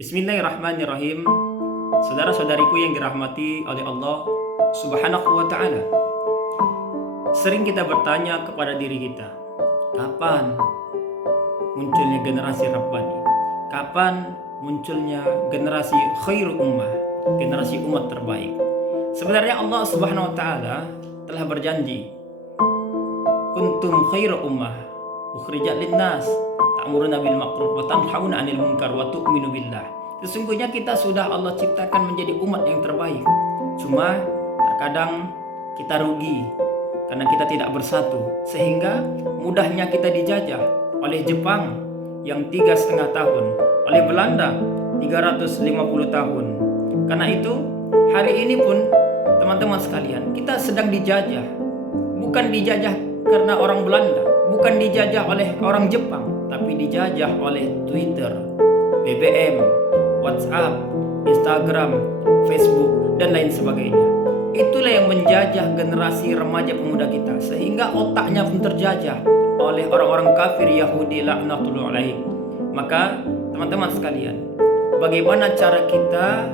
Bismillahirrahmanirrahim. Saudara-saudariku yang dirahmati oleh Allah Subhanahu wa ta'ala. Sering kita bertanya kepada diri kita, kapan munculnya generasi Rabbani? Kapan munculnya generasi khairu ummah, generasi umat terbaik? Sebenarnya Allah Subhanahu wa ta'ala telah berjanji, kuntum khairu ummah ukhrijat linnas ta'muruna bil ma'ruf wa tanhauna 'anil munkar wa tu'minu billah. Sesungguhnya kita sudah Allah ciptakan menjadi umat yang terbaik. Cuma terkadang kita rugi karena kita tidak bersatu, sehingga mudahnya kita dijajah oleh Jepang yang 3,5 tahun, oleh Belanda 350 tahun. Karena itu hari ini pun teman-teman sekalian, kita sedang dijajah. Bukan dijajah karena orang Belanda, bukan dijajah oleh orang Jepang, tapi dijajah oleh Twitter, BBM, WhatsApp, Instagram, Facebook, dan lain sebagainya. Itulah yang menjajah generasi remaja pemuda kita, sehingga otaknya pun terjajah oleh orang-orang kafir Yahudi laknatullah alaihim. Maka teman-teman sekalian, bagaimana cara kita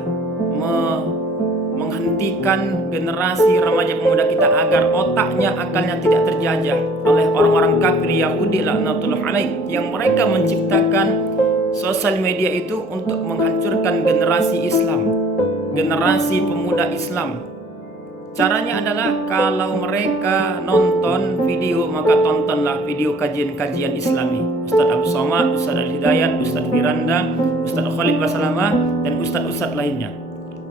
menghentikan generasi remaja pemuda kita agar otaknya, akalnya tidak terjajah oleh orang-orang kafir Yahudi laknatullah alaihim, yang mereka menciptakan sosial media itu untuk menghancurkan generasi Islam, generasi pemuda Islam. Caranya adalah kalau mereka nonton video, maka tontonlah video kajian-kajian Islami. Ustadz Abu Somad, Ustadz Al-Hidayat, Ustadz Firanda, Ustadz Khalid Basalamah, dan Ustadz-Ustadz lainnya.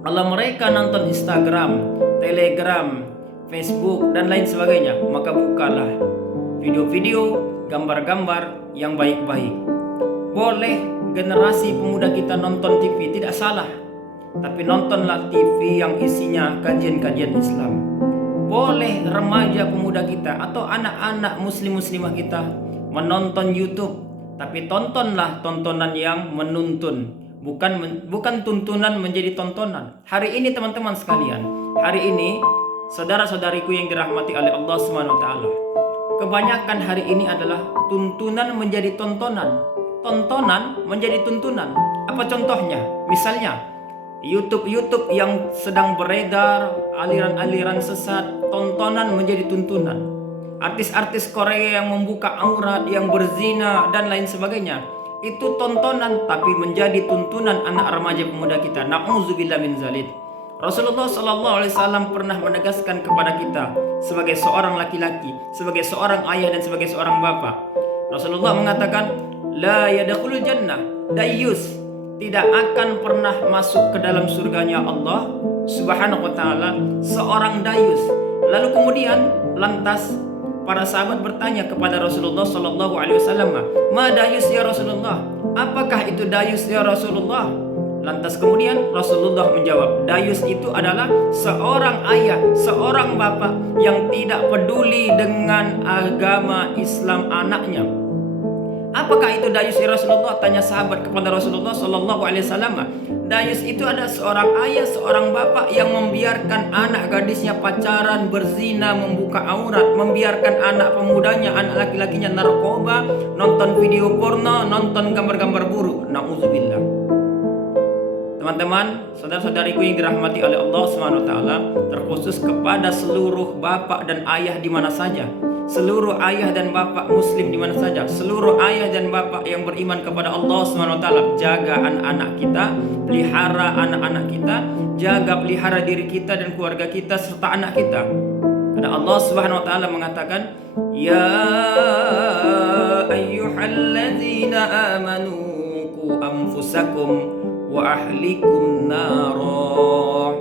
Kalau mereka nonton Instagram, Telegram, Facebook, dan lain sebagainya, maka bukalah video-video, gambar-gambar yang baik-baik. Boleh generasi pemuda kita nonton TV, tidak salah. Tapi nontonlah TV yang isinya kajian-kajian Islam. Boleh remaja pemuda kita atau anak-anak muslim-muslimah kita menonton YouTube, tapi tontonlah tontonan yang menuntun, bukan tuntunan menjadi tontonan. Hari ini teman-teman sekalian, hari ini saudara-saudariku yang dirahmati oleh Allah Subhanahu wa taala, kebanyakan hari ini adalah tuntunan menjadi tontonan, tontonan menjadi tuntunan. Apa contohnya? Misalnya YouTube yang sedang beredar, aliran-aliran sesat, tontonan menjadi tuntunan. Artis-artis Korea yang membuka aurat, yang berzina, dan lain sebagainya, itu tontonan tapi menjadi tuntunan anak remaja pemuda kita. Na'udzubillah min zalik. Rasulullah SAW pernah menegaskan kepada kita sebagai seorang laki-laki, sebagai seorang ayah dan sebagai seorang bapak. Rasulullah mengatakan, la yadkhulul jannah dayyus, tidak akan pernah masuk ke dalam surganya Allah Subhanahu wa ta'ala seorang dayus. Lalu kemudian lantas para sahabat bertanya kepada Rasulullah sallallahu alaihi wasallam, "Ma dayus ya Rasulullah? Apakah itu dayus ya Rasulullah?" Lantas kemudian Rasulullah menjawab, dayus itu adalah seorang ayah, seorang bapak yang tidak peduli dengan agama Islam anaknya. Apakah itu dayus ya Rasulullah? Tanya sahabat kepada Rasulullah sallallahu alaihi wasallam. Dayus itu adalah seorang ayah, seorang bapak yang membiarkan anak gadisnya pacaran, berzina, membuka aurat, membiarkan anak pemudanya, anak laki-lakinya narkoba, nonton video porno, nonton gambar-gambar buruk. Nauzubillah. Teman-teman, saudara-saudariku yang dirahmati oleh Allah Subhanahu wa taala, terkhusus kepada seluruh bapak dan ayah di mana saja, seluruh ayah dan bapak muslim di mana saja, seluruh ayah dan bapak yang beriman kepada Allah Subhanahu wa taala, jaga anak-anak kita, pelihara anak-anak kita, jaga pelihara diri kita dan keluarga kita serta anak kita. Karena Allah Subhanahu wa taala mengatakan, ya ayyuhalladzina amanu qu anfusakum wa ahlikum nara.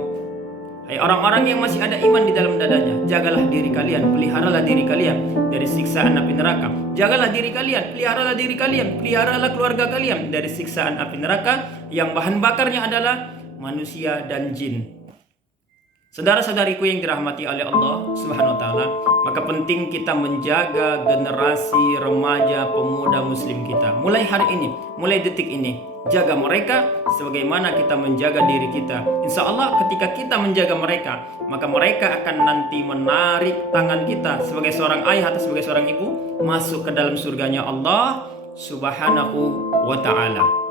Hai orang-orang yang masih ada iman di dalam dadanya, jagalah diri kalian, peliharalah diri kalian dari siksaan api neraka. Jagalah diri kalian, peliharalah diri kalian, peliharalah keluarga kalian dari siksaan api neraka yang bahan bakarnya adalah manusia dan jin. Saudara-saudariku yang dirahmati oleh Allah Subhanahu wa taala, maka penting kita menjaga generasi remaja pemuda muslim kita. Mulai hari ini, mulai detik ini, jaga mereka sebagaimana kita menjaga diri kita. Insya Allah ketika kita menjaga mereka, maka mereka akan nanti menarik tangan kita sebagai seorang ayah atau sebagai seorang ibu masuk ke dalam surganya Allah Subhanahu wa ta'ala.